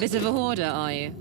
Bit of a hoarder, are you?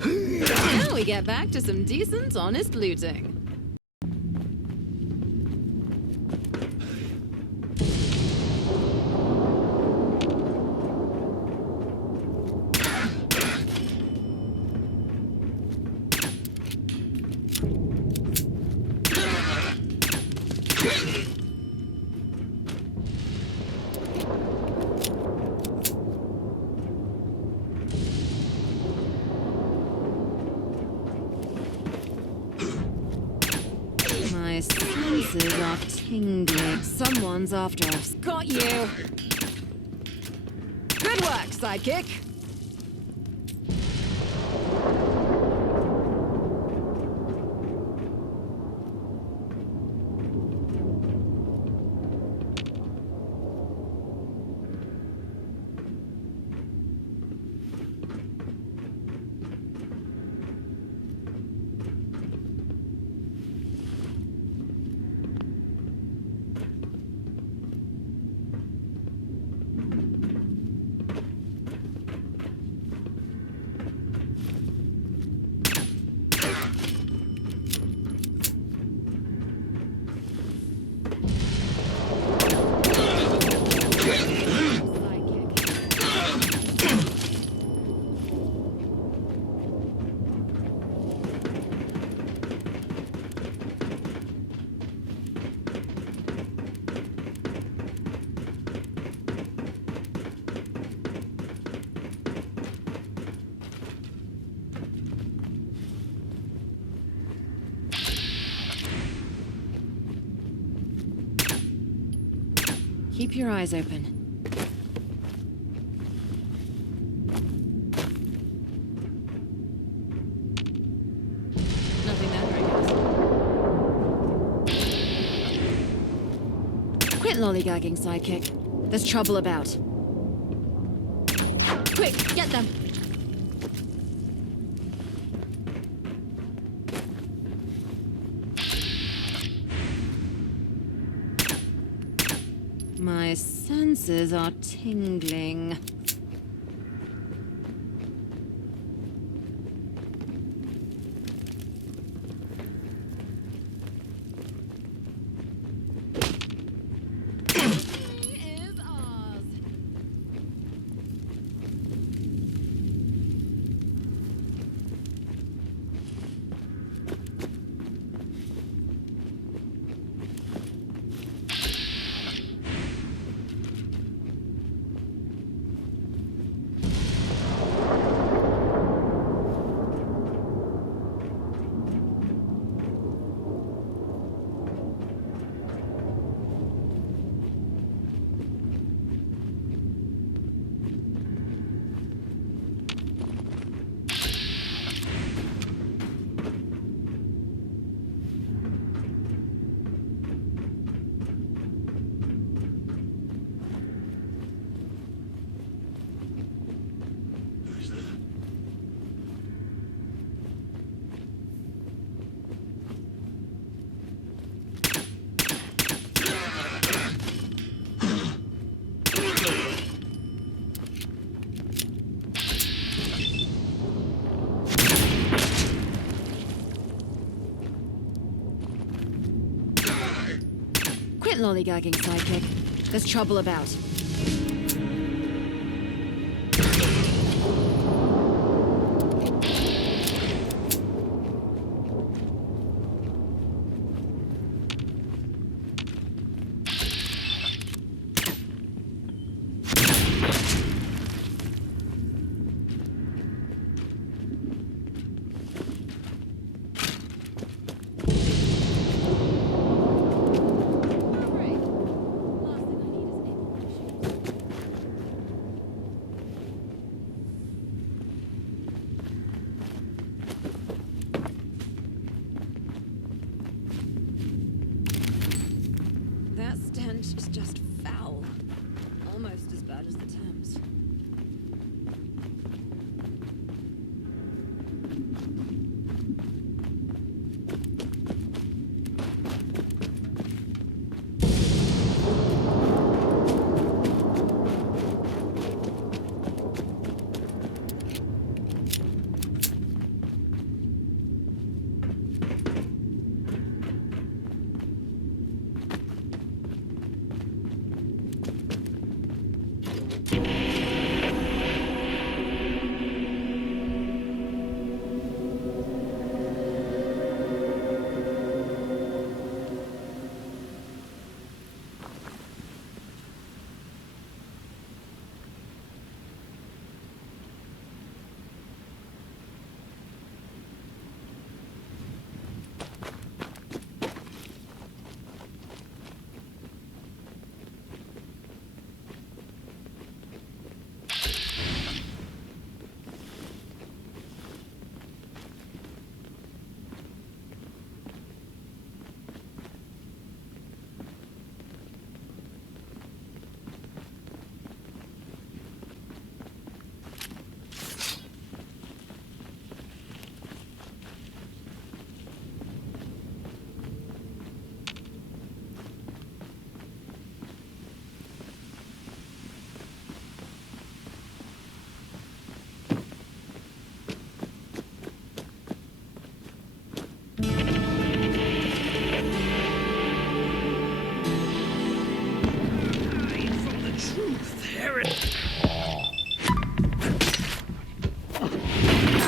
Now we get back to some decent, honest looting. My senses are tingling. Someone's after us. Got you! Good work, sidekick! Keep your eyes open. Nothing there, I guess. Quit lollygagging, sidekick. There's trouble about. Quick, get them! My senses are tingling. Quit lollygagging, sidekick. There's trouble about. It's just foul. Almost as bad as the Thames.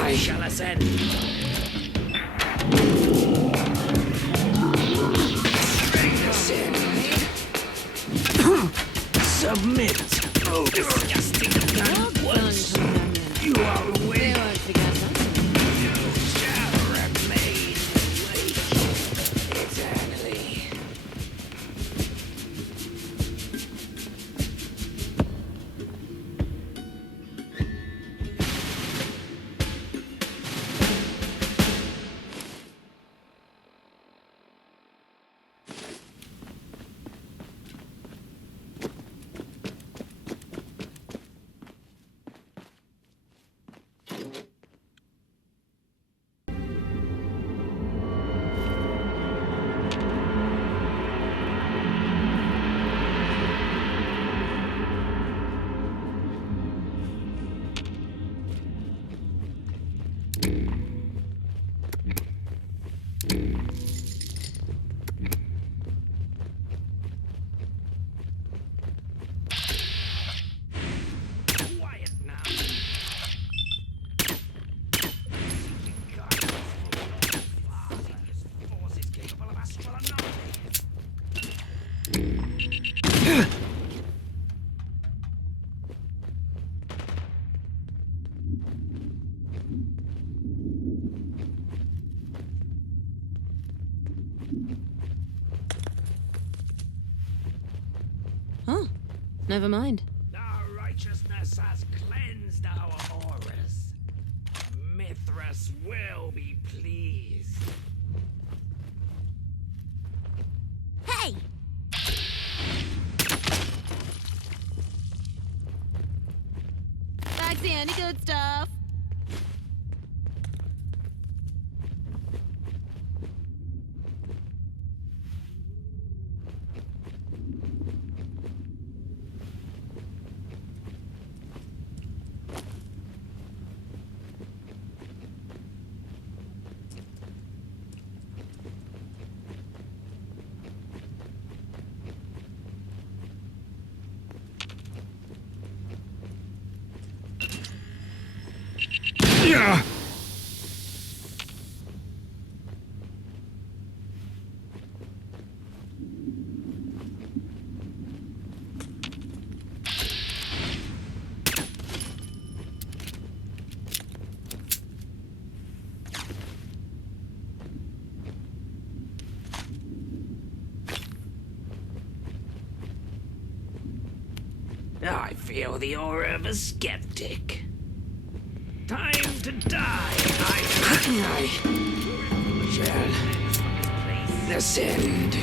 I shall ascend. Descend. Submit. Oh, disgusting gun once. You are awake. You shall remain awake eternally. Oh, never mind. Our righteousness has cleansed our auras. Mithras will be pleased. Hey! Bagsy, any good stuff? Yeah. I feel the aura of a skeptic. Time to die. I shall ascend.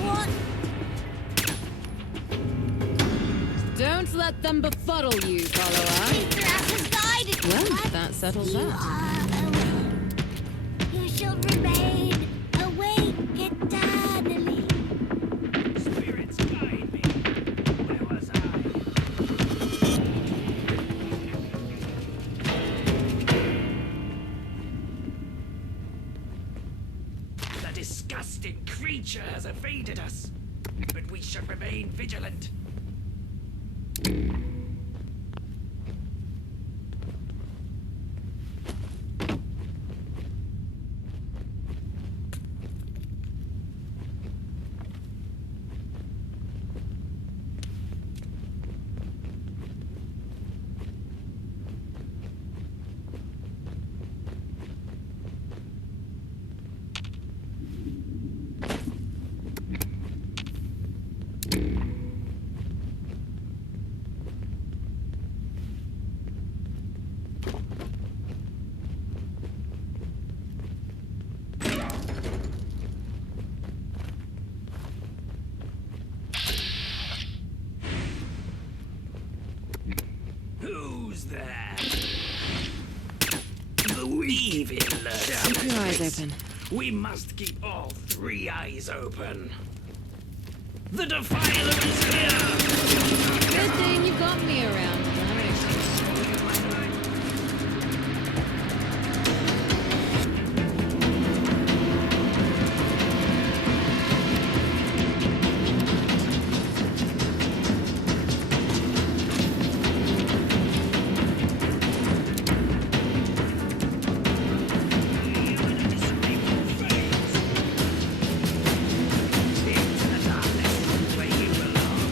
What? Don't let them befuddle you, follower. Mithras has guided Well, us. that settles You that. are awake. You shall remain awake eternally. Spirits guide me. Where was I? The disgusting creature has evaded us, but we should remain vigilant. Who's there? The weave in Keep your eyes open. We must keep all three eyes open. The Defiler is here! Good thing you got me around, Larry. Into the darkness, where you belong.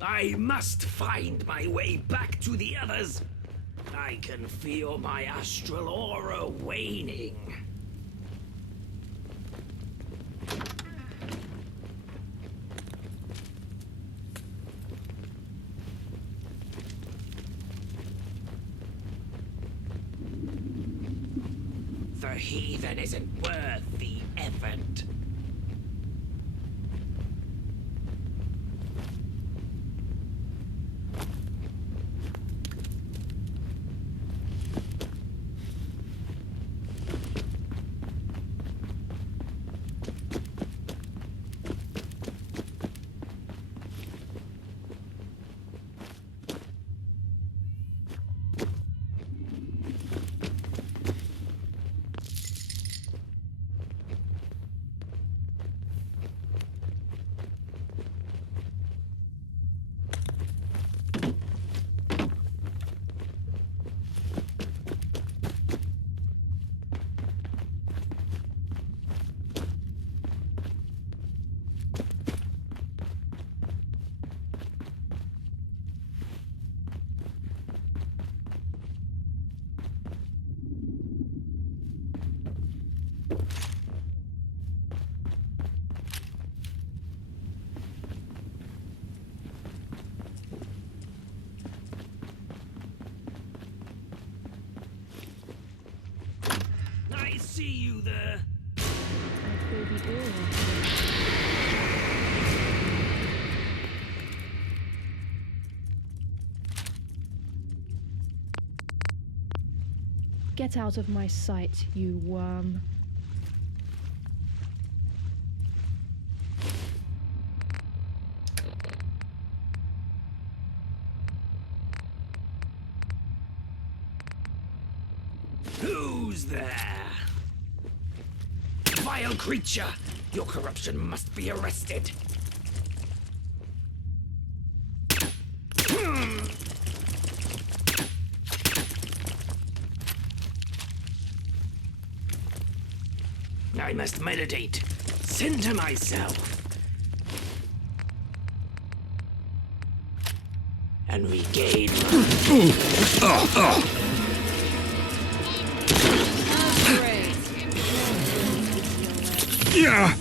I must find my way back to the others. I can feel my astral aura waning. The heathen isn't worth the effort. I see you there. Get out of my sight, you worm. Who's there? Vile creature! Your corruption must be arrested. I must meditate, center myself, and regain Great. Yeah.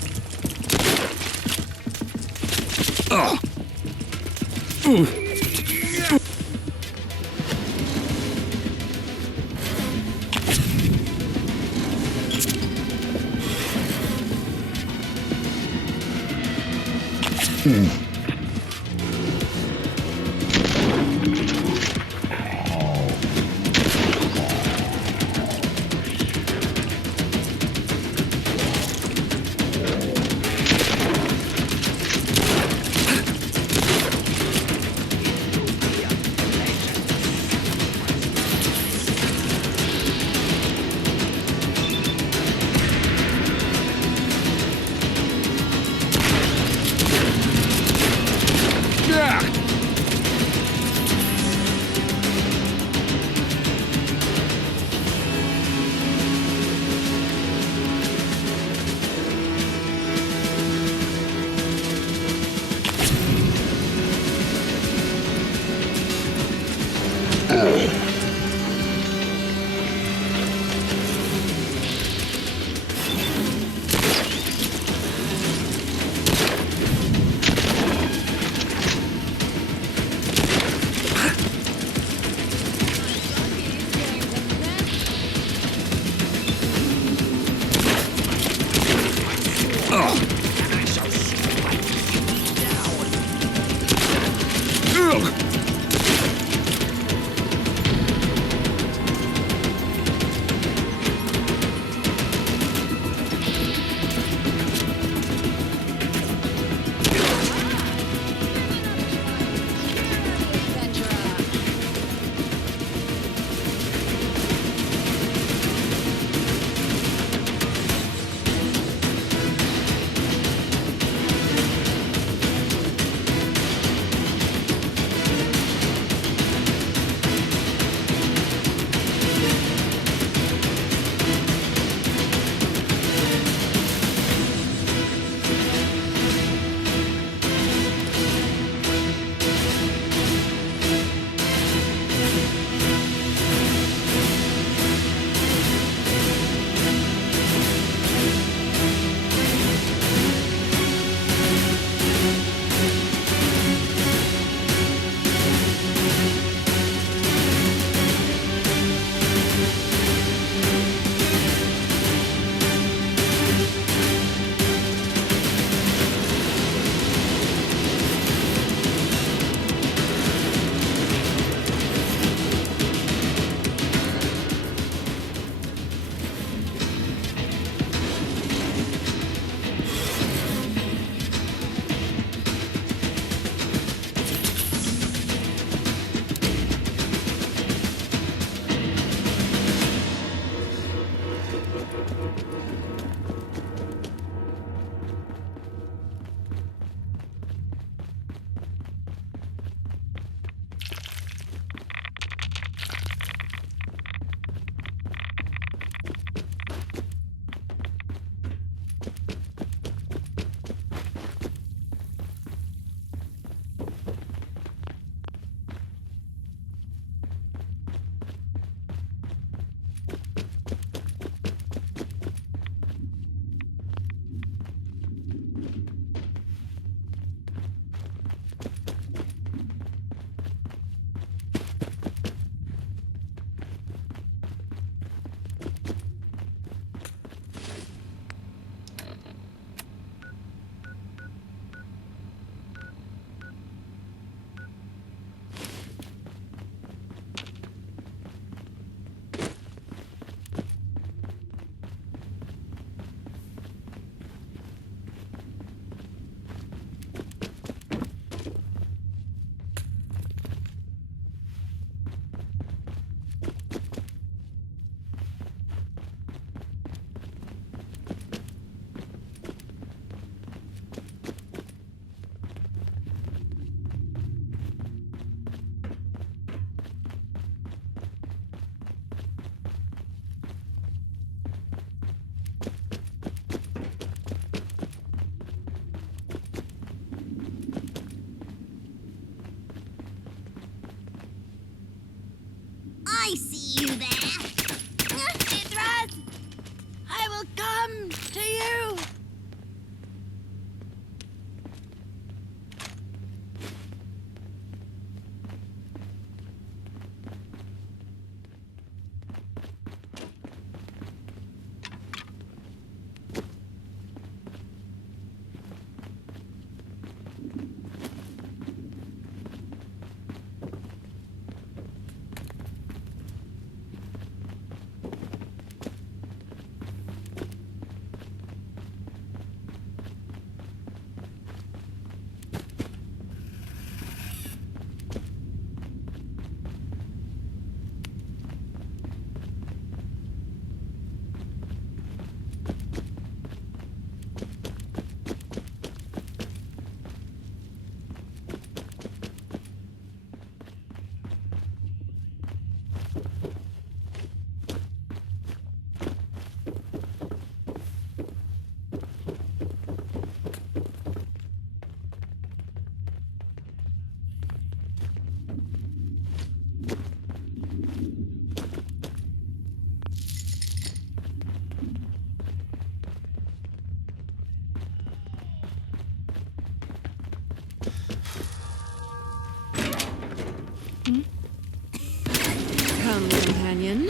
minion.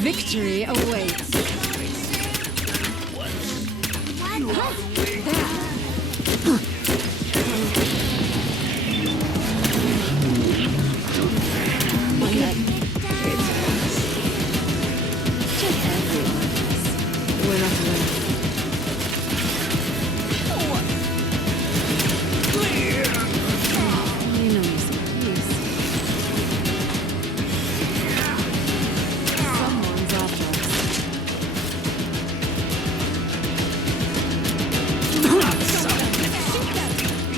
Victory awaits. Just everyone else. We're not alone. You know you're so pleased. Someone's after us.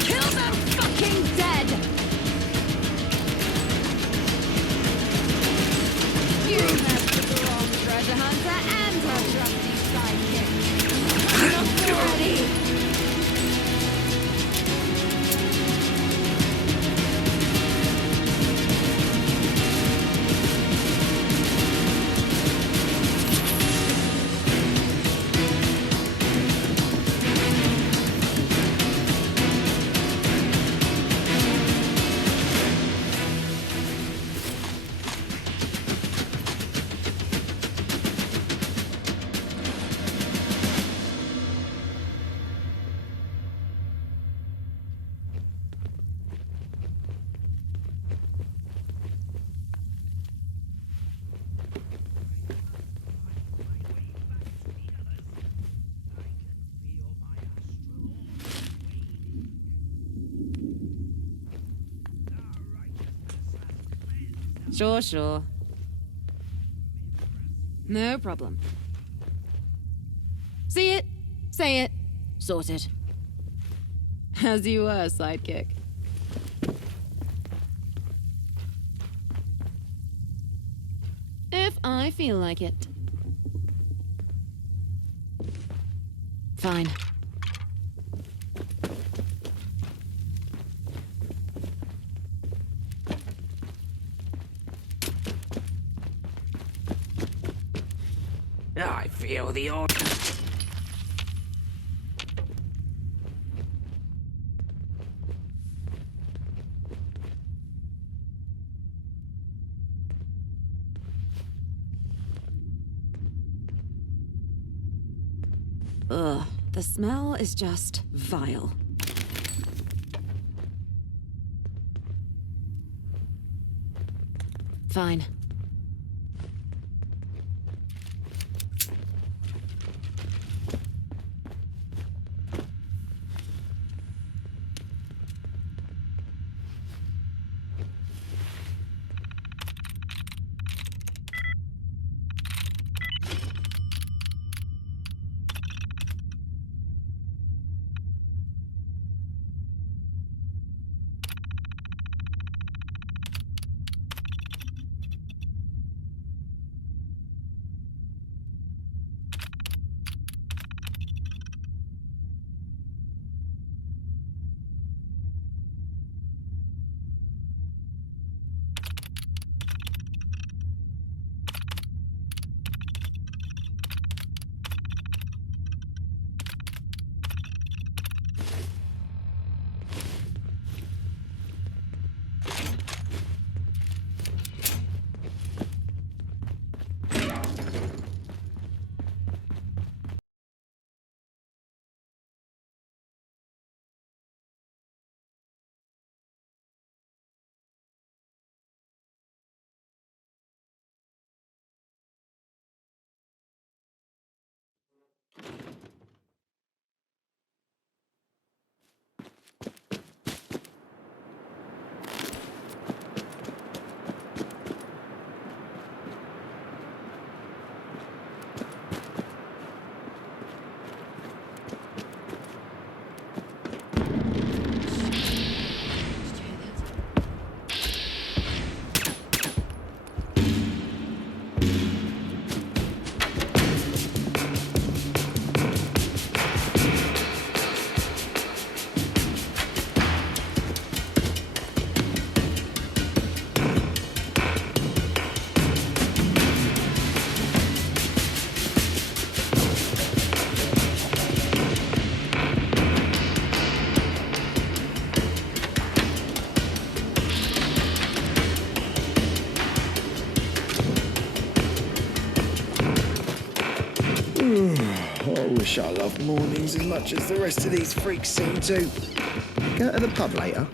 Kill them fucking dead! You messed with the wrong treasure hunter and her trusty sidekick. Enough already! Sure. No problem. See it, say it, sorted. As you were, sidekick. If I feel like it. Fine. I feel the order. Ugh, the smell is just vile. Fine. I wish I loved mornings as much as the rest of these freaks seem to. Go to the pub later.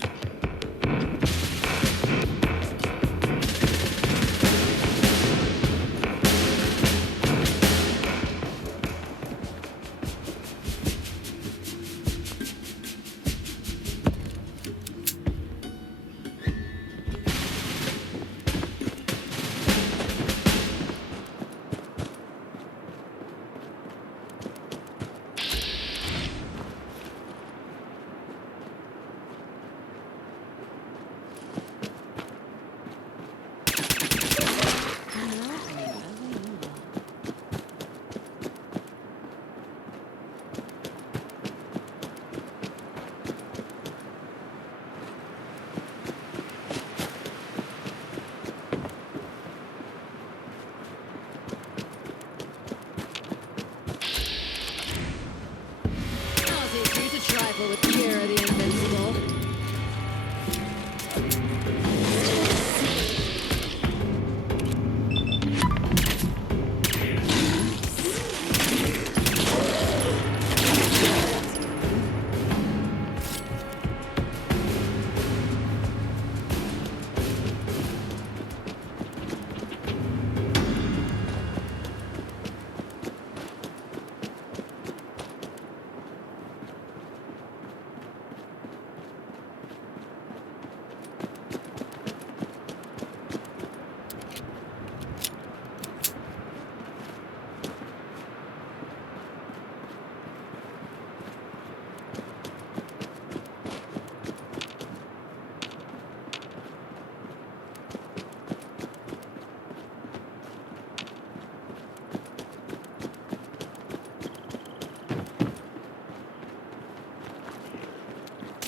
Trifle with Kira the Invincible.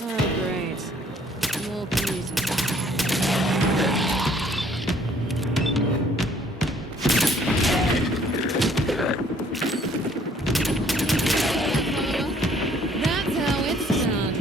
Oh, great. More music. That's how it's done.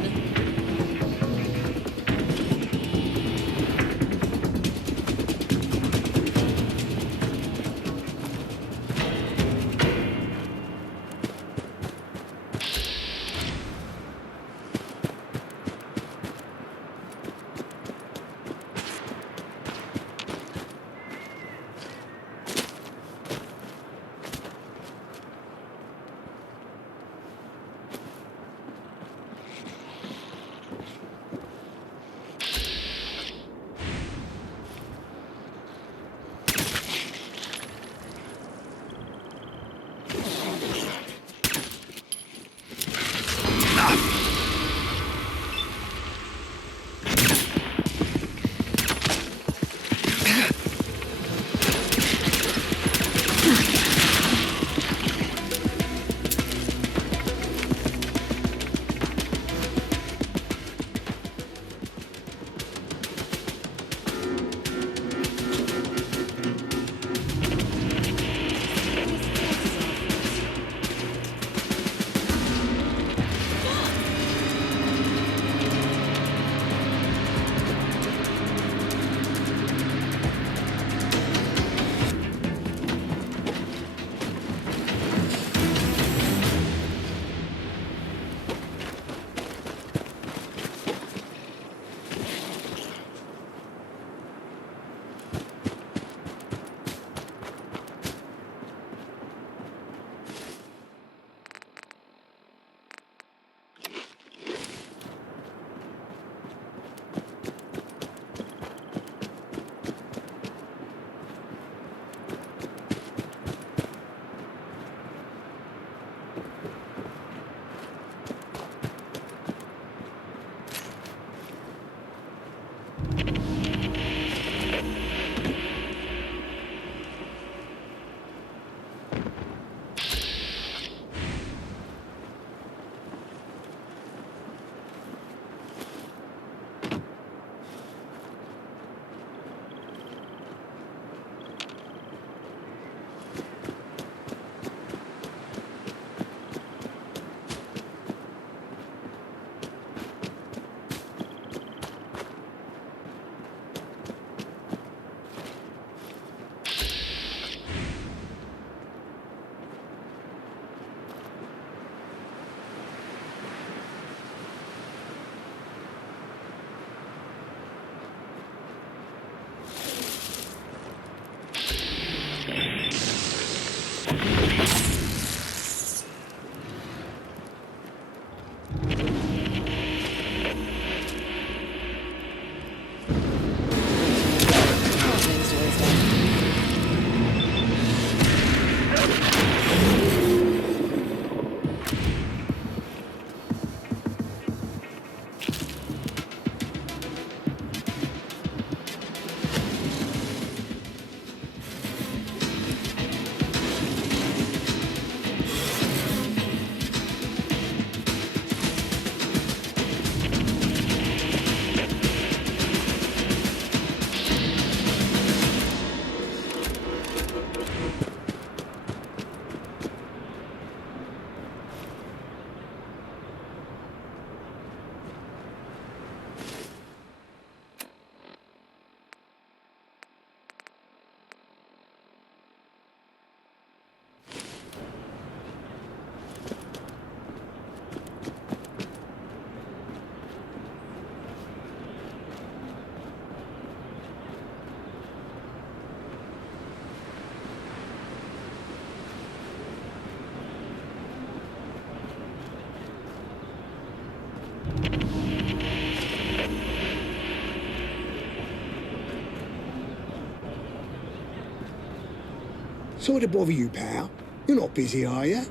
Sorry to bother you, pal. You're not busy, are you?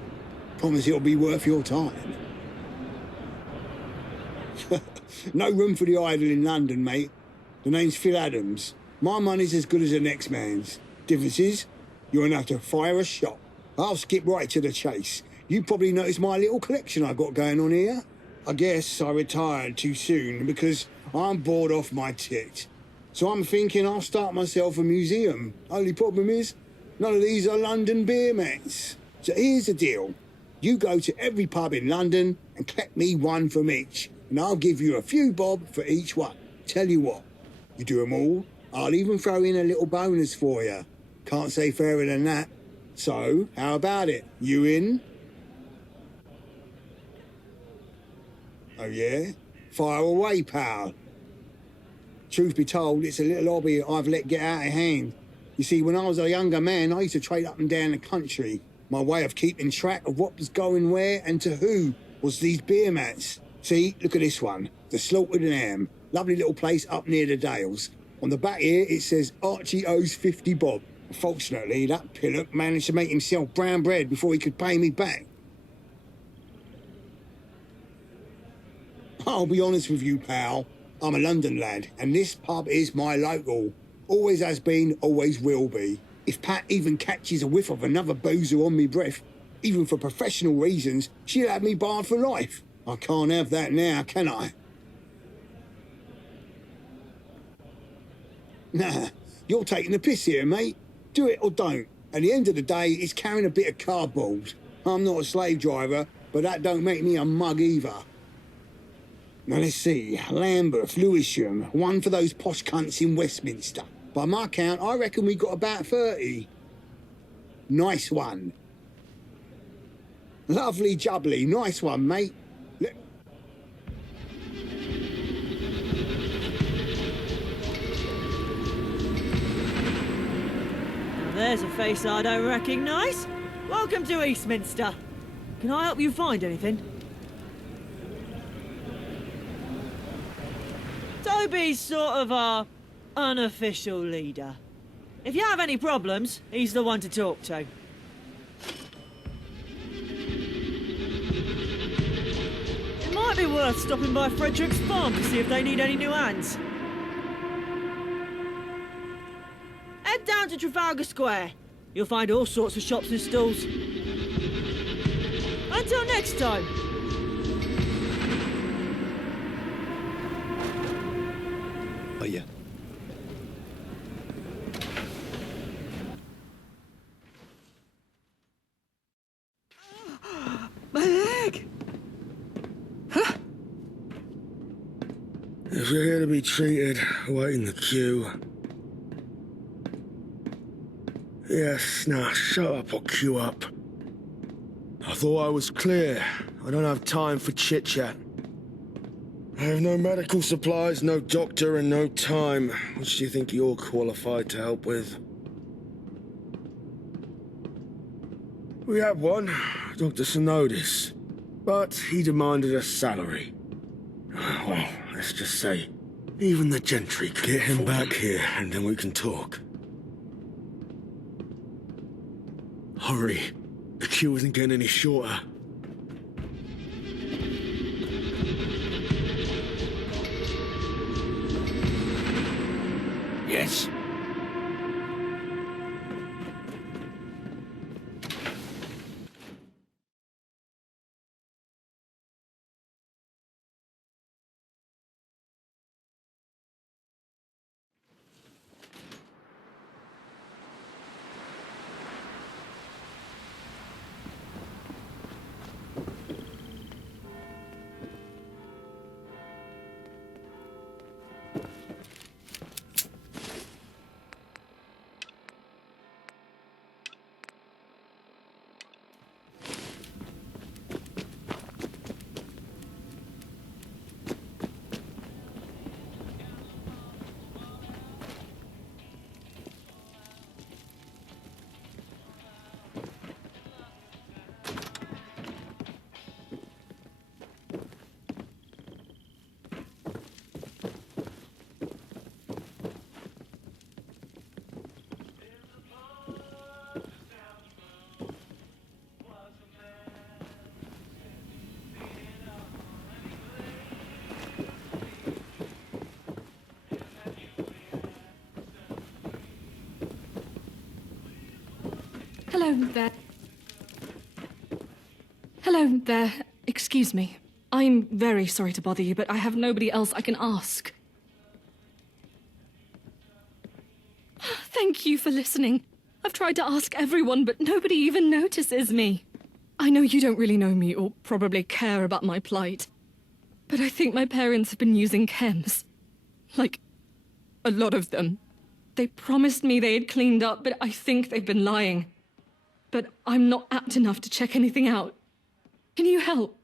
Promise it'll be worth your time. No room for the idle in London, mate. The name's Phil Adams. My money's as good as the next man's. Difference is, you won't have to fire a shot. I'll skip right to the chase. You probably noticed my little collection I got going on here. I guess I retired too soon because I'm bored off my tit. So I'm thinking I'll start myself a museum. Only problem is, none of these are London beer mats. So here's the deal. You go to every pub in London and collect me one from each, and I'll give you a few bob for each one. Tell you what, you do them all, I'll even throw in a little bonus for you. Can't say fairer than that. So, how about it? You in? Oh yeah? Fire away, pal. Truth be told, it's a little hobby I've let get out of hand. You see, when I was a younger man, I used to trade up and down the country. My way of keeping track of what was going where and to who was these beer mats. See, look at this one. The Slaughtered Lamb. Lovely little place up near the Dales. On the back here, it says Archie owes 50 bob. Unfortunately, that pillock managed to make himself brown bread before he could pay me back. I'll be honest with you, pal. I'm a London lad, and this pub is my local. Always has been, always will be. If Pat even catches a whiff of another boozer on me breath, even for professional reasons, she'll have me barred for life. I can't have that now, can I? Nah, you're taking the piss here, mate. Do it or don't. At the end of the day, it's carrying a bit of cardboard. I'm not a slave driver, but that don't make me a mug either. Now let's see, Lambeth, Lewisham, one for those posh cunts in Westminster. By my count, I reckon we got about 30. Nice one. Lovely jubbly, nice one, mate. There's a face I don't recognise. Welcome to Eastminster. Can I help you find anything? Toby's sort of our unofficial leader. If you have any problems, he's the one to talk to. It might be worth stopping by Frederick's farm to see if they need any new hands. Head down to Trafalgar Square. You'll find all sorts of shops and stalls. Until next time. Oh, yeah. My leg! If you're here to be treated, wait in the queue. Yes, now shut up or queue up. I thought I was clear. I don't have time for chit-chat. I have no medical supplies, no doctor, and no time. Which do you think you're qualified to help with? We had one, Dr. Sinodis, but he demanded a salary. Well, let's just say, even the gentry could get him back here, and then we can talk. Hurry. The queue isn't getting any shorter. Yes? there. Hello there. Excuse me. I'm very sorry to bother you, but I have nobody else I can ask. Thank you for listening. I've tried to ask everyone, but nobody even notices me. I know you don't really know me or probably care about my plight, but I think my parents have been using chems. Like, a lot of them. They promised me they had cleaned up, but I think they've been lying. But I'm not apt enough to check anything out. Can you help?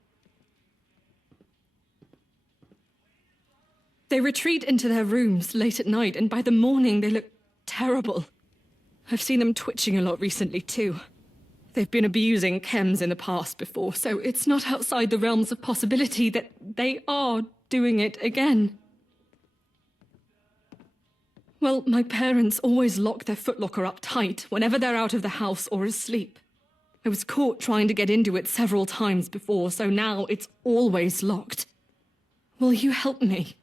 They retreat into their rooms late at night, and by the morning they look terrible. I've seen them twitching a lot recently, too. They've been abusing chems in the past before, so it's not outside the realms of possibility that they are doing it again. Well, my parents always lock their footlocker up tight whenever they're out of the house or asleep. I was caught trying to get into it several times before, so now it's always locked. Will you help me?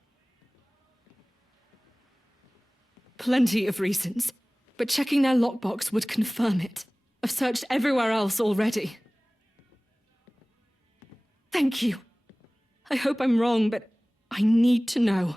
Plenty of reasons, but checking their lockbox would confirm it. I've searched everywhere else already. Thank you. I hope I'm wrong, but I need to know.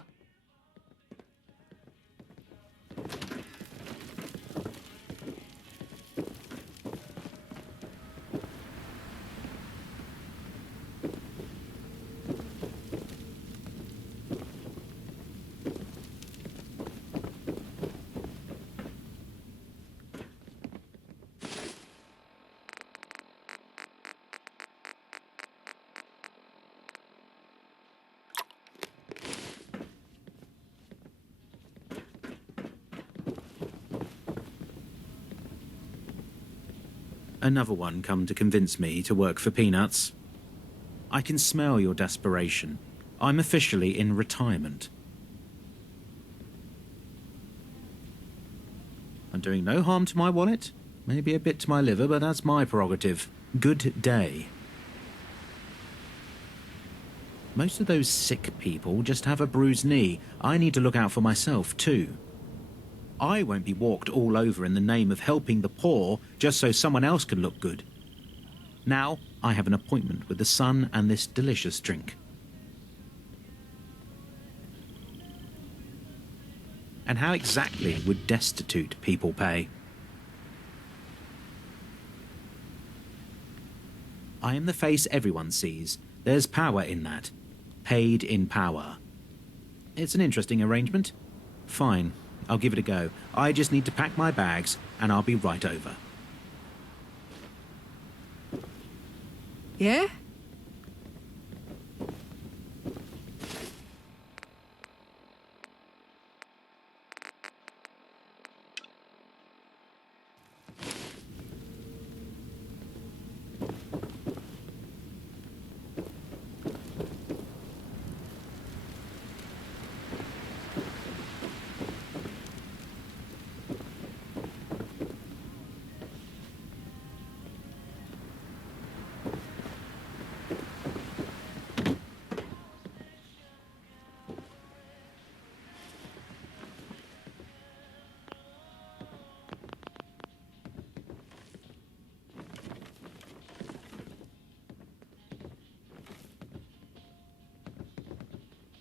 Another one come to convince me to work for peanuts. I can smell your desperation. I'm officially in retirement. I'm doing no harm to my wallet, maybe a bit to my liver, but that's my prerogative. Good day. Most of those sick people just have a bruised knee. I need to look out for myself too. I won't be walked all over in the name of helping the poor just so someone else can look good. Now I have an appointment with the sun and this delicious drink. And how exactly would destitute people pay? I am the face everyone sees. There's power in that. Paid in power. It's an interesting arrangement. Fine. I'll give it a go. I just need to pack my bags, and I'll be right over. Yeah?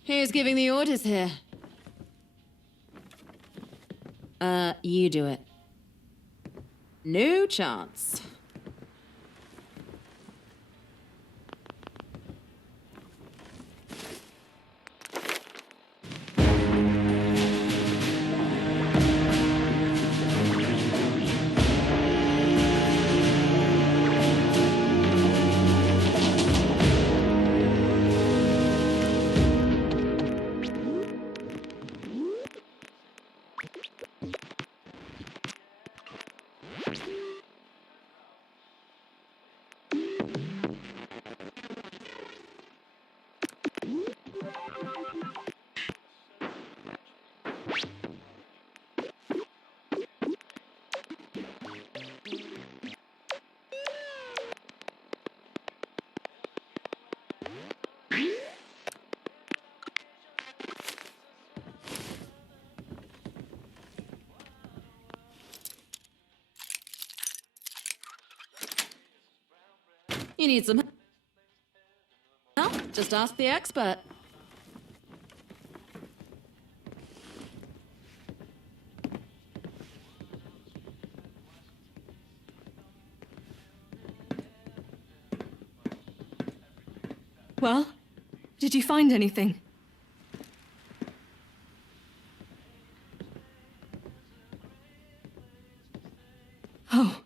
Who's giving the orders here? You do it. No chance. You need some help? Just ask the expert. Well, did you find anything? Oh.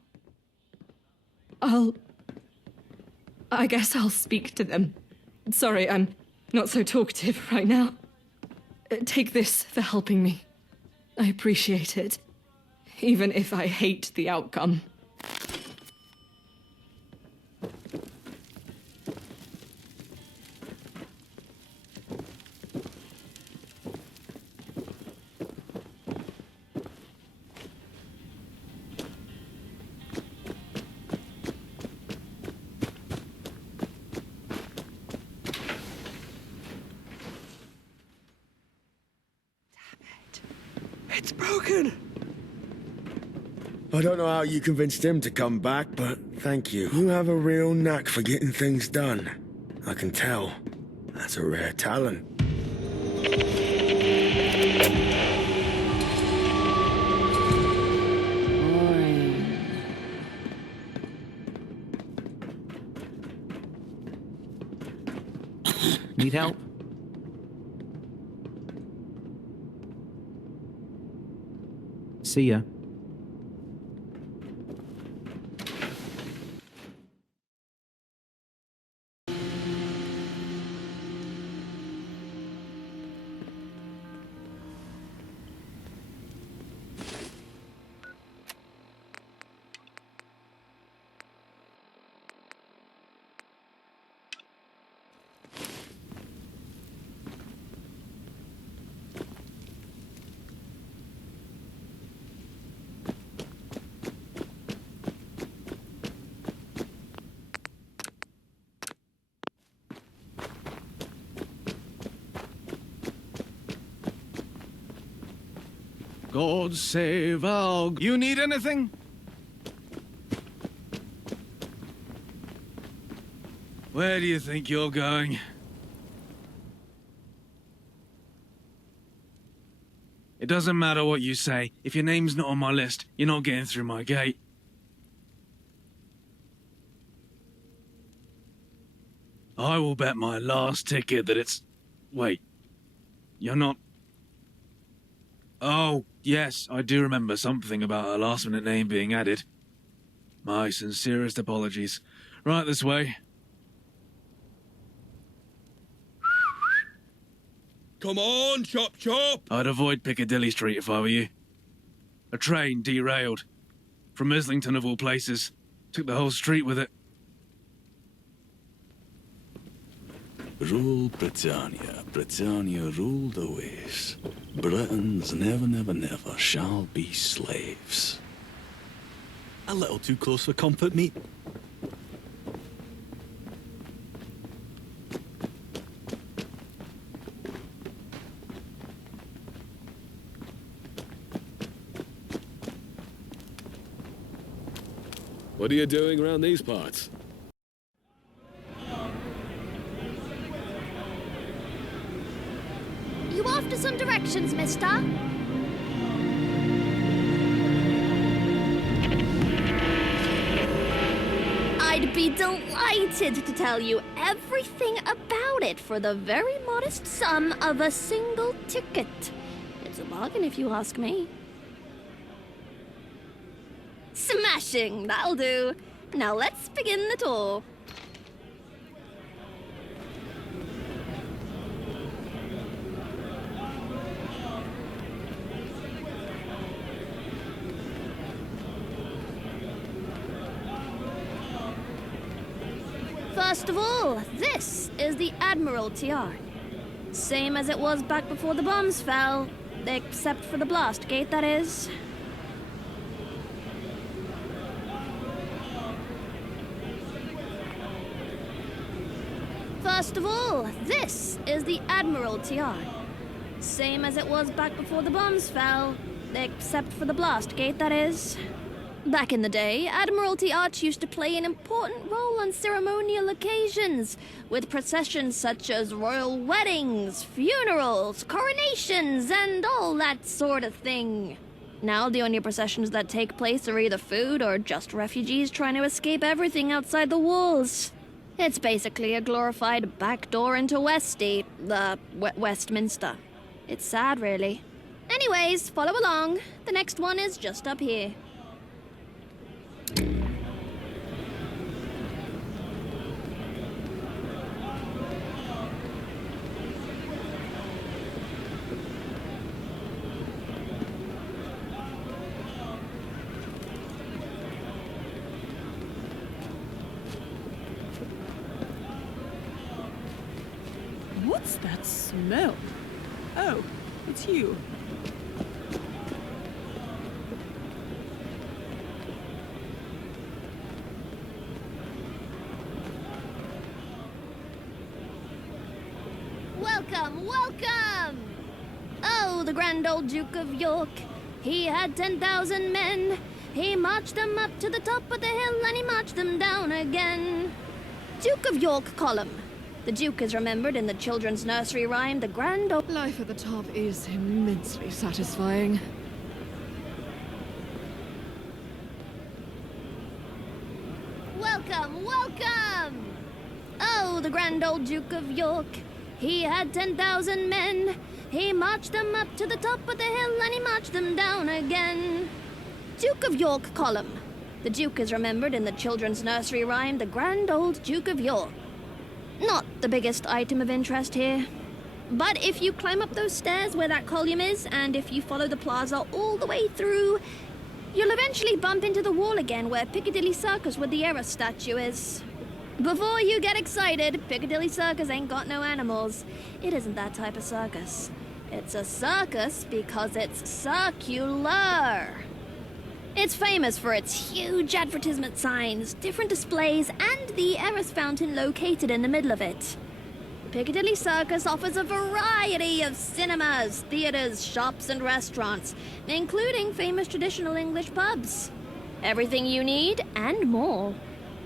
I guess I'll speak to them. Sorry, I'm not so talkative right now. Take this for helping me. I appreciate it. Even if I hate the outcome. It's broken! I don't know how you convinced him to come back, but thank you. You have a real knack for getting things done. I can tell. That's a rare talent. Need help? See ya. God save our... You need anything? Where do you think you're going? It doesn't matter what you say. If your name's not on my list, you're not getting through my gate. I will bet my last ticket that it's... Wait. You're not... Oh, yes, I do remember something about a last-minute name being added. My sincerest apologies. Right this way. Come on, chop chop! I'd avoid Piccadilly Street if I were you. A train derailed. From Islington of all places. Took the whole street with it. Rule Britannia, Britannia rule the waves. Britons never, never, never shall be slaves. A little too close for comfort, mate. What are you doing around these parts? You after some directions, mister? I'd be delighted to tell you everything about it for the very modest sum of a single ticket. It's a bargain if you ask me. Smashing, that'll do. Now let's begin the tour. First of all, this is the Admiralty Yard. Same as it was back before the bombs fell, except for the blast gate, that is. First of all, this is the Admiralty Yard. Same as it was back before the bombs fell, except for the blast gate, that is. Back in the day, Admiralty Arch used to play an important role on ceremonial occasions, with processions such as royal weddings, funerals, coronations, and all that sort of thing. Now the only processions that take place are either food or just refugees trying to escape everything outside the walls. It's basically a glorified backdoor into Westminster. It's sad, really. Anyways, follow along. The next one is just up here. What's that smell? Oh, it's you. Welcome, welcome! Oh, the grand old Duke of York. He had 10,000 men. He marched them up to the top of the hill and he marched them down again. Duke of York column. The Duke is remembered in the children's nursery rhyme, the grand old... Life at the top is immensely satisfying. Welcome, welcome! Oh, the grand old Duke of York. He had 10,000 men. He marched them up to the top of the hill and he marched them down again. Duke of York column. The Duke is remembered in the children's nursery rhyme, the grand old Duke of York. Not the biggest item of interest here. But if you climb up those stairs where that column is, and if you follow the plaza all the way through, you'll eventually bump into the wall again where Piccadilly Circus with the Era statue is. Before you get excited, Piccadilly Circus ain't got no animals. It isn't that type of circus. It's a circus because it's circular. It's famous for its huge advertisement signs, different displays, and the Eris fountain located in the middle of it. Piccadilly Circus offers a variety of cinemas, theaters, shops, and restaurants, including famous traditional English pubs. Everything you need and more.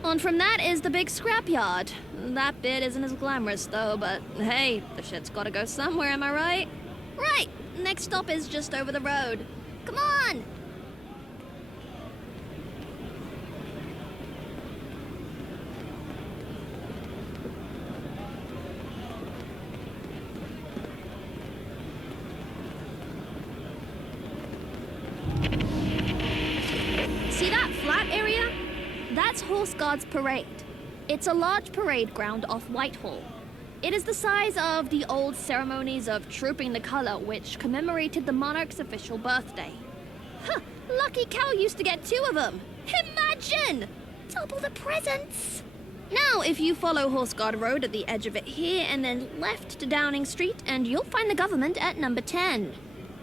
On from that is the big scrapyard. That bit isn't as glamorous though, but hey, the shit's gotta go somewhere, am I right? Right, next stop is just over the road. Come on! See that flat area? That's Horse Guards Parade. It's a large parade ground off Whitehall. It is the size of the old ceremonies of Trooping the Colour, which commemorated the monarch's official birthday. Huh, lucky cow used to get 2 of them. Imagine! Double the presents! Now, if you follow Horse Guard Road at the edge of it here and then left to Downing Street, and you'll find the government at number 10.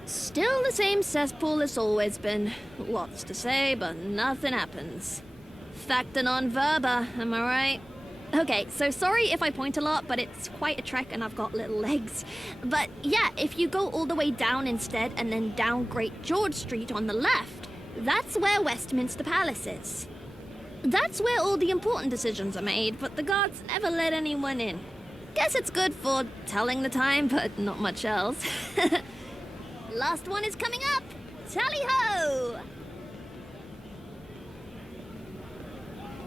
Still the same cesspool it's always been. Lots to say, but nothing happens. Facta non verba, am I right? Okay, so sorry if I point a lot, but it's quite a trek and I've got little legs. But yeah, if you go all the way down instead and then down Great George Street on the left, that's where Westminster Palace is. That's where all the important decisions are made, but the guards never let anyone in. Guess it's good for telling the time, but not much else. Last one is coming up! Tally-ho!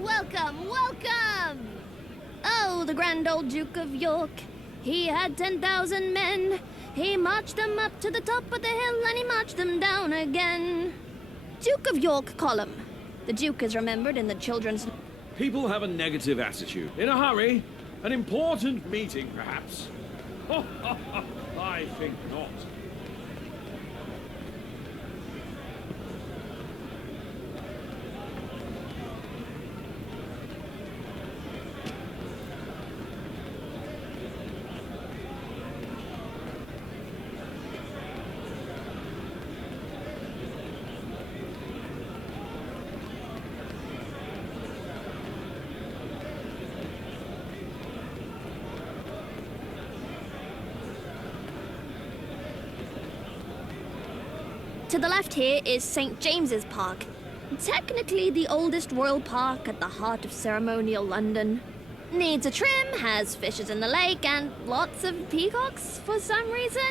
Welcome, welcome! Oh, the grand old Duke of York. He had 10,000 men. He marched them up to the top of the hill and he marched them down again. Duke of York column. The Duke is remembered in the children's... People have a negative attitude. In a hurry? An important meeting, perhaps? I think not. To the left here is St. James's Park. Technically the oldest royal park at the heart of ceremonial London. Needs a trim, has fishes in the lake, and lots of peacocks for some reason.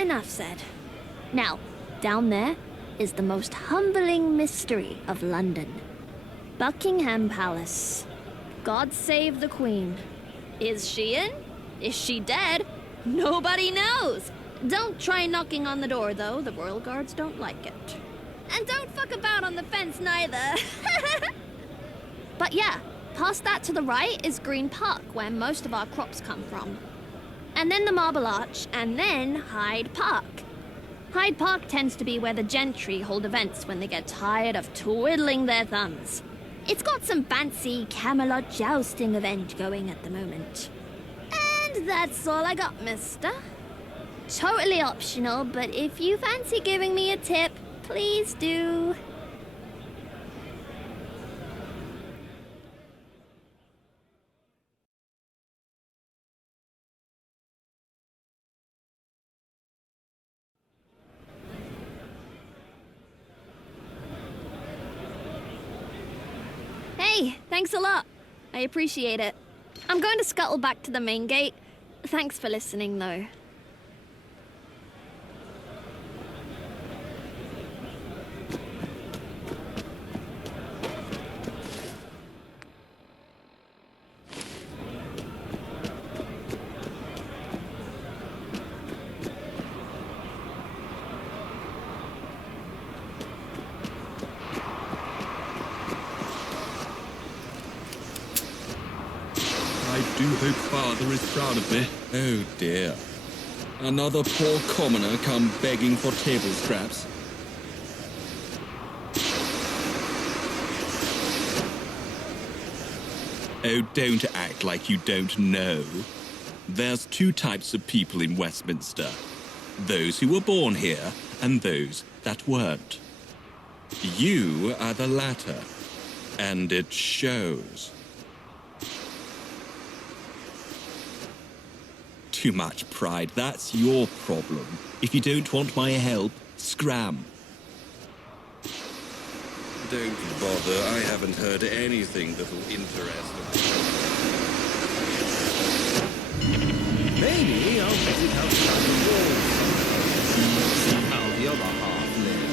Enough said. Now, down there is the most humbling mystery of London. Buckingham Palace. God save the Queen. Is she in? Is she dead? Nobody knows. Don't try knocking on the door, though. The royal guards don't like it. And don't fuck about on the fence, neither. But yeah, past that to the right is Green Park, where most of our crops come from. And then the Marble Arch, and then Hyde Park. Hyde Park tends to be where the gentry hold events when they get tired of twiddling their thumbs. It's got some fancy Camelot jousting event going at the moment. And that's all I got, mister. Totally optional, but if you fancy giving me a tip, please do. Hey, thanks a lot. I appreciate it. I'm going to scuttle back to the main gate. Thanks for listening, though. I do hope Father is proud of me. Oh dear. Another poor commoner come begging for table scraps. Oh, don't act like you don't know. There's two types of people in Westminster. Those who were born here and those that weren't. You are the latter, and it shows. Too much pride, that's your problem. If you don't want my help, scram. Don't bother, I haven't heard anything that'll interest me. Maybe I'll visit outside the walls. See how the other half lives.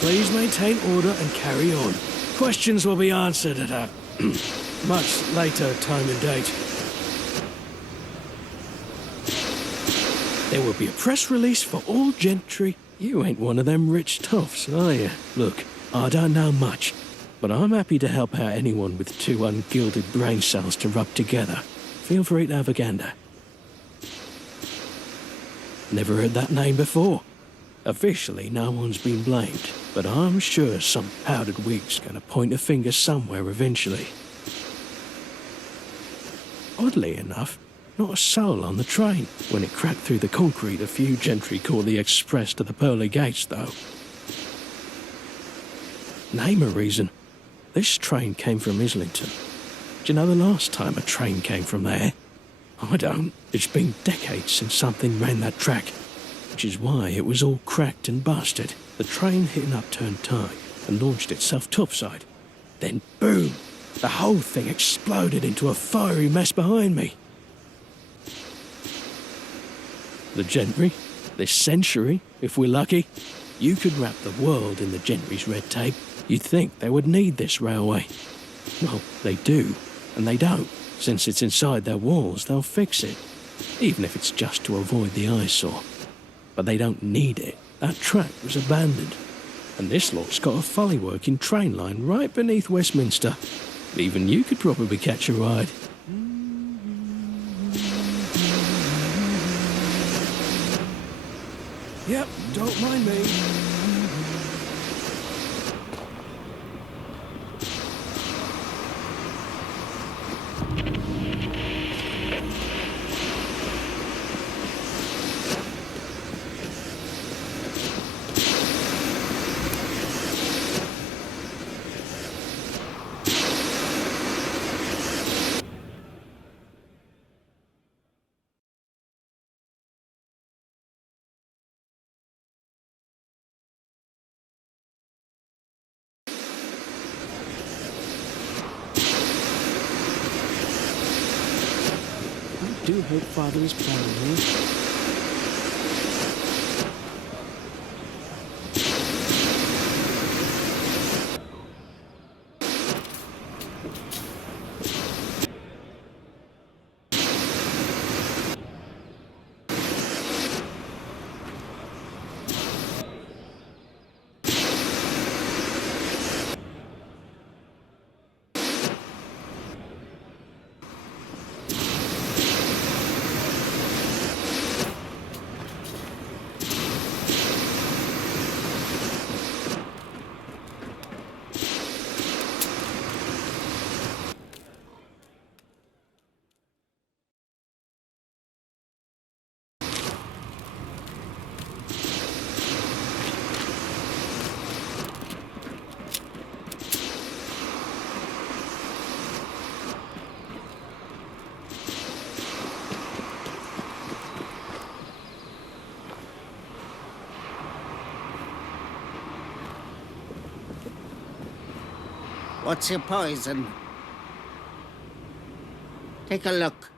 Please maintain order and carry on. Questions will be answered at a much later time and date. There will be a press release for all gentry. You ain't one of them rich toffs, are you? Look, I don't know much, but I'm happy to help out anyone with two ungilded brain cells to rub together. Feel free to have a gander. Never heard that name before. Officially, no one's been blamed, but I'm sure some powdered wig's gonna point a finger somewhere eventually. Oddly enough, not a soul on the train. When it cracked through the concrete, a few gentry caught the express to the pearly gates, though. Name a reason. This train came from Islington. Do you know the last time a train came from there? I don't. It's been decades since something ran that track. Which is why it was all cracked and busted. The train hit an upturned tide and launched itself topside. Then boom! The whole thing exploded into a fiery mess behind me. The gentry, this century, if we're lucky, you could wrap the world in the gentry's red tape. You'd think they would need this railway. Well, they do, and they don't. Since it's inside their walls, they'll fix it, even if it's just to avoid the eyesore. But they don't need it. That track was abandoned. And this lot's got a fully working train line right beneath Westminster. Even you could probably catch a ride. Yep, don't mind me. do hope Father is proud of me. What's your poison? Take a look.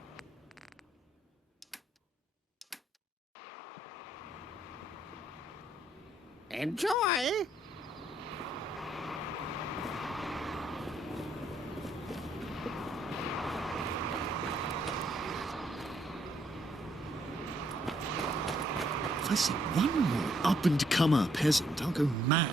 Enjoy. If I see one more up-and-comer peasant, I'll go mad.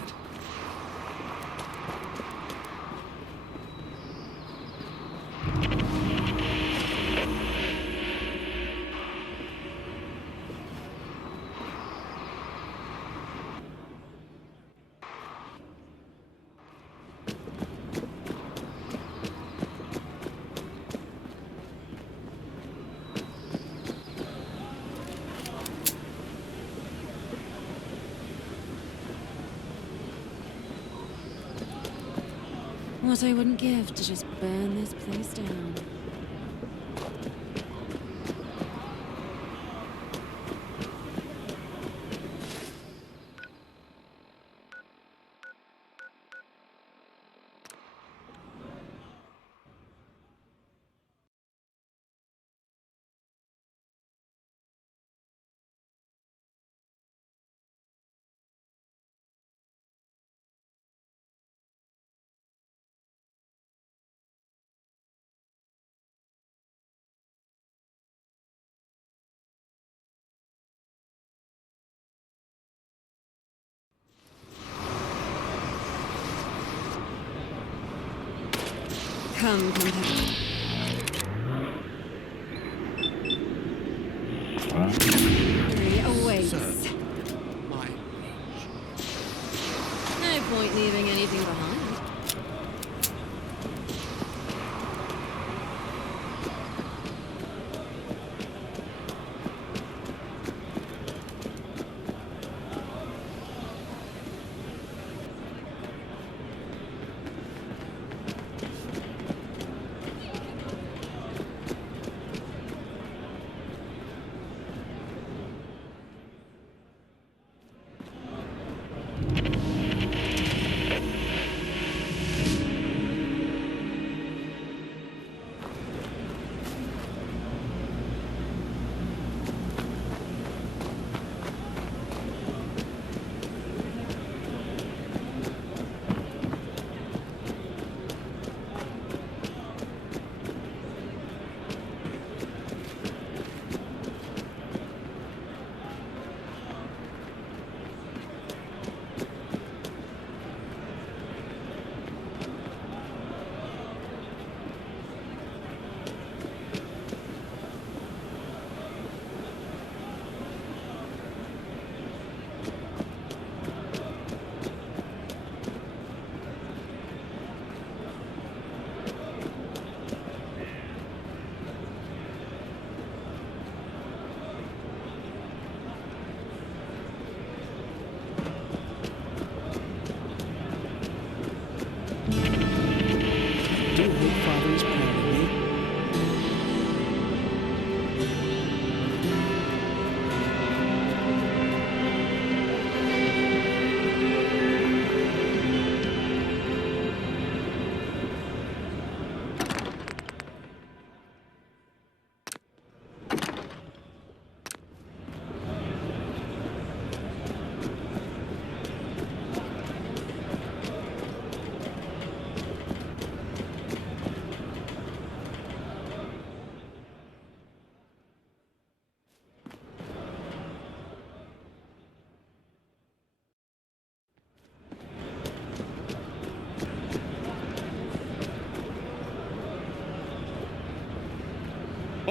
What I wouldn't give to just burn this place down. Come, companion. Victory awaits. No point leaving anything behind.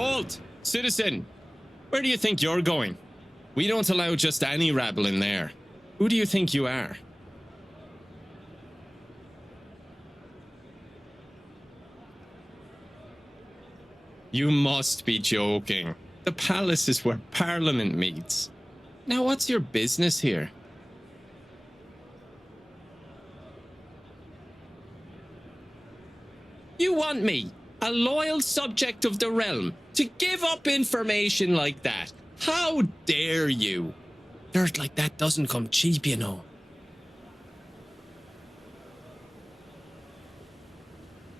Halt! Citizen! Where do you think you're going? We don't allow just any rabble in there. Who do you think you are? You must be joking. The palace is where Parliament meets. Now, what's your business here? You want me, a loyal subject of the realm, to give up information like that? How dare you? Dirt like that doesn't come cheap, you know.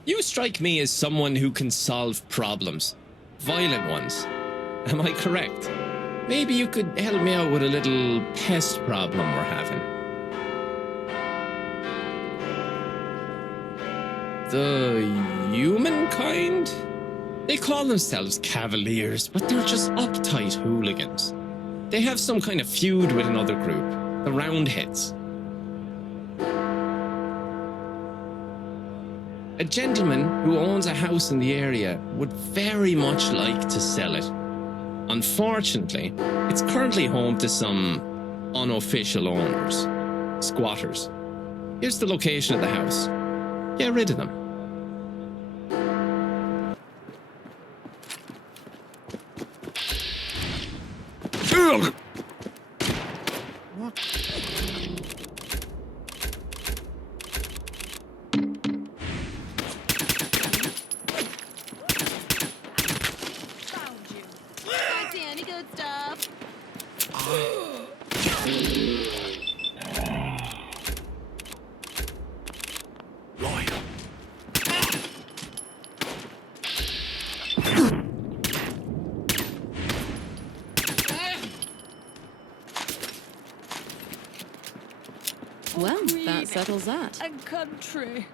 You strike me as someone who can solve problems. Violent ones. Am I correct? Maybe you could help me out with a little pest problem we're having. The humankind? They call themselves cavaliers, but they're just uptight hooligans. They have some kind of feud with another group, the Roundheads. A gentleman who owns a house in the area would very much like to sell it. Unfortunately, it's currently home to some unofficial owners, squatters. Here's the location of the house. Get rid of them. What? I see any good stuff. Well, that settles that. A country.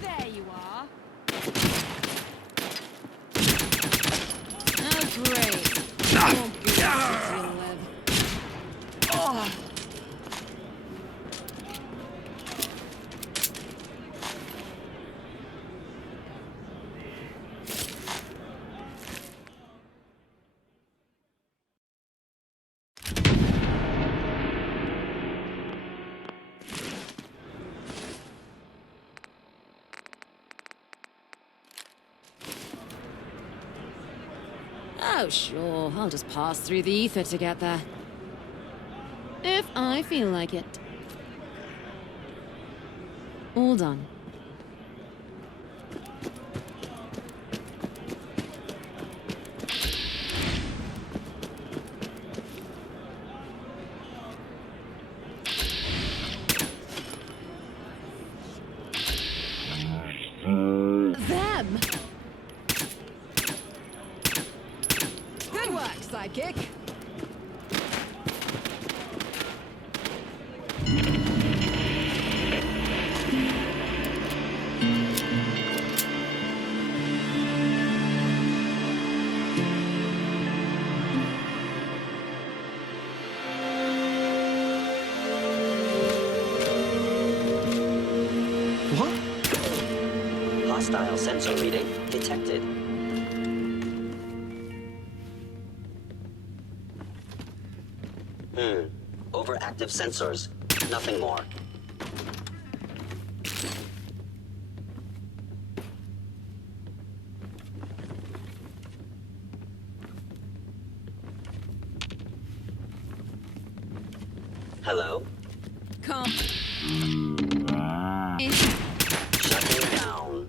There you are. Oh, great. Won't be since you'll live. Oh. Oh, sure. I'll just pass through the ether to get there. If I feel like it. All done. Them! Good work, sidekick. Hostile sensor reading detected. Overactive sensors. Nothing more. Hello? Come. Shutting down.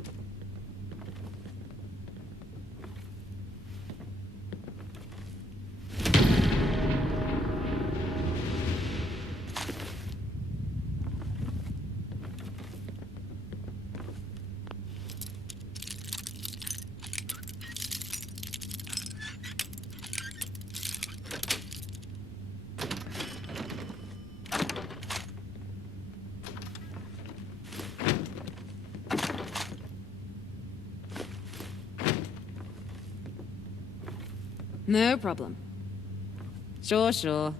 No problem. Sure, sure.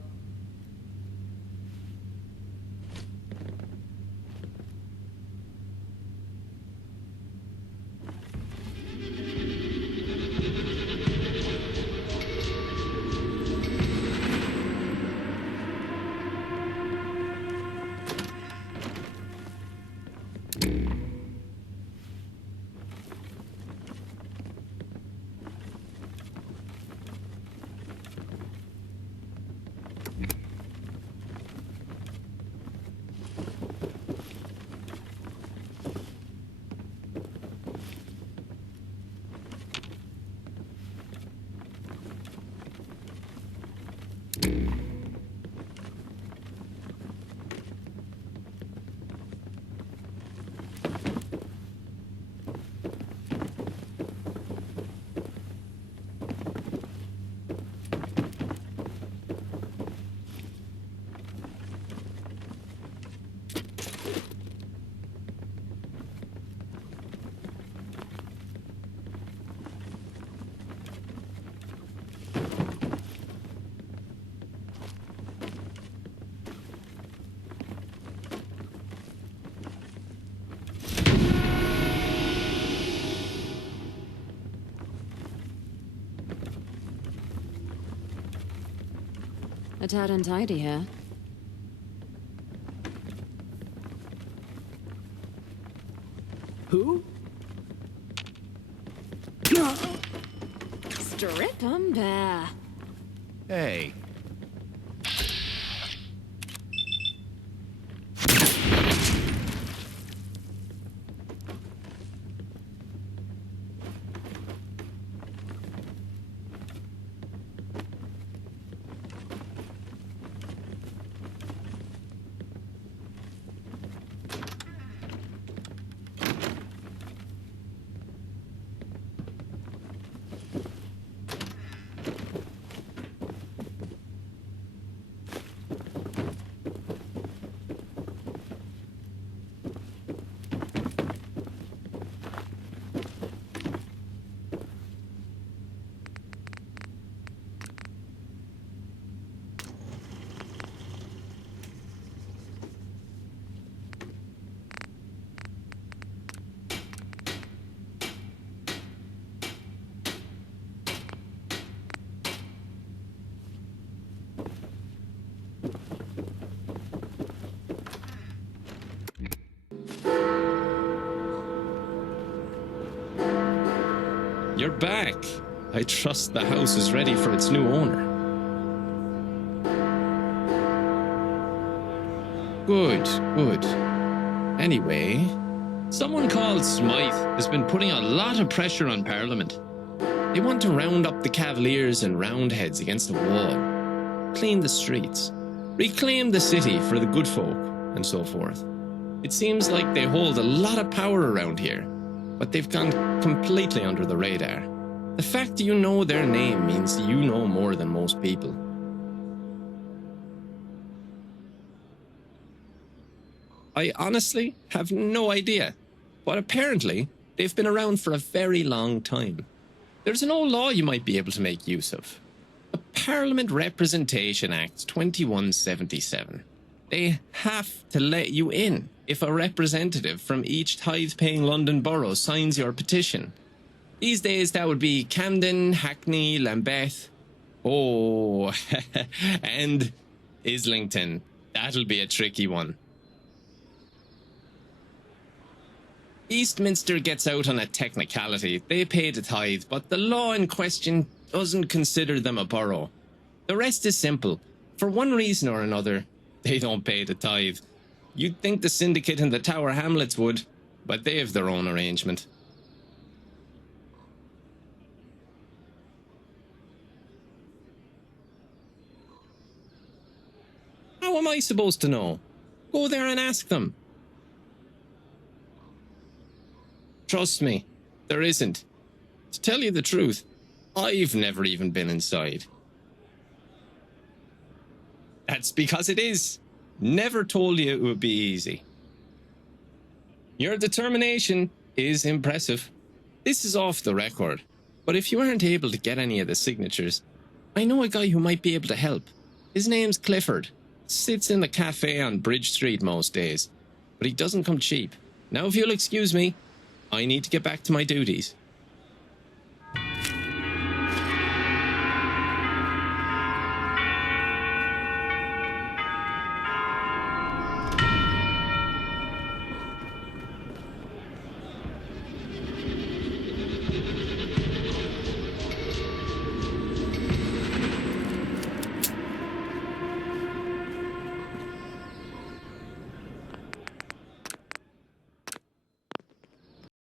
A tad untidy here. Who? Strip 'em bare. Hey. You're back. I trust the house is ready for its new owner. Good, good. Anyway, someone called Smythe has been putting a lot of pressure on Parliament. They want to round up the Cavaliers and Roundheads against the wall, clean the streets, reclaim the city for the good folk, and so forth. It seems like they hold a lot of power around here, but they've gone completely under the radar. The fact you know their name means you know more than most people. I honestly have no idea, but apparently they've been around for a very long time. There's an old law you might be able to make use of. The Parliament Representation Act 2177. They have to let you in if a representative from each tithe-paying London borough signs your petition. These days that would be Camden, Hackney, Lambeth, and Islington. That'll be a tricky one. Eastminster gets out on a technicality. They pay the tithe, but the law in question doesn't consider them a borough. The rest is simple. For one reason or another, they don't pay the tithe. You'd think the syndicate in the Tower Hamlets would, but they have their own arrangement. How am I supposed to know? Go there and ask them. Trust me, there isn't. To tell you the truth, I've never even been inside. That's because it is. Never told you it would be easy. Your determination is impressive. This is off the record, but if you aren't able to get any of the signatures, I know a guy who might be able to help. His name's Clifford. Sits in the cafe on Bridge Street most days. But he doesn't come cheap. Now, if you'll excuse me, I need to get back to my duties.